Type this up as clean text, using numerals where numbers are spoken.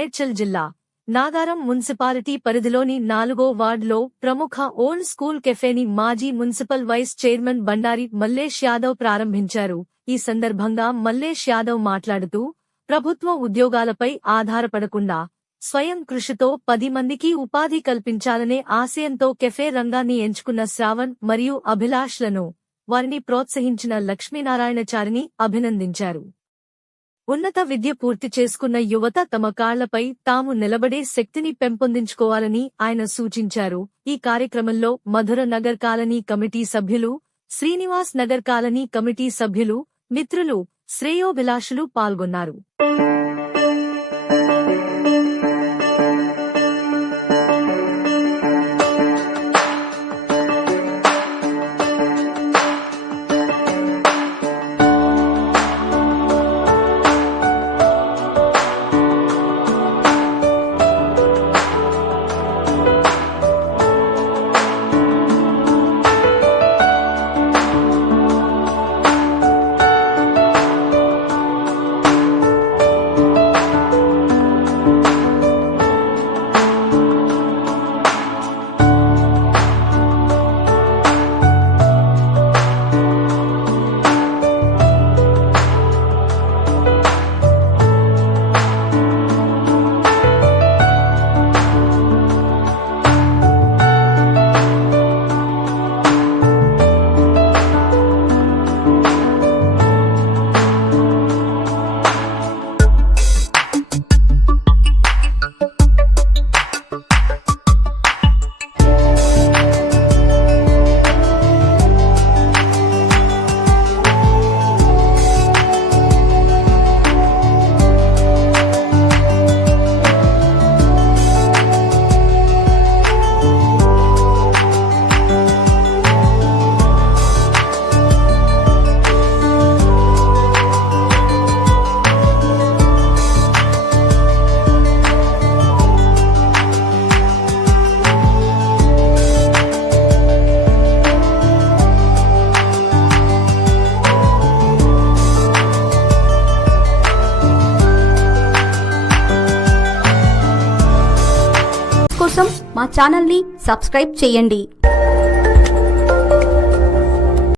మేడ్చల్ జిల్లా నాగారం మున్సిపాలిటీ పరిధిలోని 4వ వార్డులో ప్రముఖ ఓల్డ్ స్కూల్ కెఫేని మాజీ municipal vice chairman Bandari Mallesh Yadav ప్రారంభించారు. ఈ సందర్భంగా మల్లేష్ యాదవ్ మాట్లాడుతూ ప్రభుత్వ ఉద్యోగాలపై ఆధారపడకుండా స్వయం కృషితో 10 మందికి ఉపాధి కల్పించాలనే ఆశయంతో కెఫే రంగాన్ని ఎంచుకున్న శ్రావణ్ మరియు అభిలాష్లను వారిని ప్రోత్సహించిన లక్ష్మీనారాయణచారిని అభినందించారు. ఉన్నత విద్య పూర్తి చేసుకున్న యువత తమ కాళ్లపై తాము నిలబడే శక్తిని పెంపొందించుకోవాలని ఆయన సూచించారు. ఈ కార్యక్రమంలో మధుర నగర్ కాలనీ కమిటీ సభ్యులు, శ్రీనివాస్ నగర్ కాలనీ కమిటీ సభ్యులు, మిత్రులు, శ్రేయోభిలాషులు పాల్గొన్నారు. కోసం మా ఛానల్ ని సబ్స్క్రైబ్ చేయండి.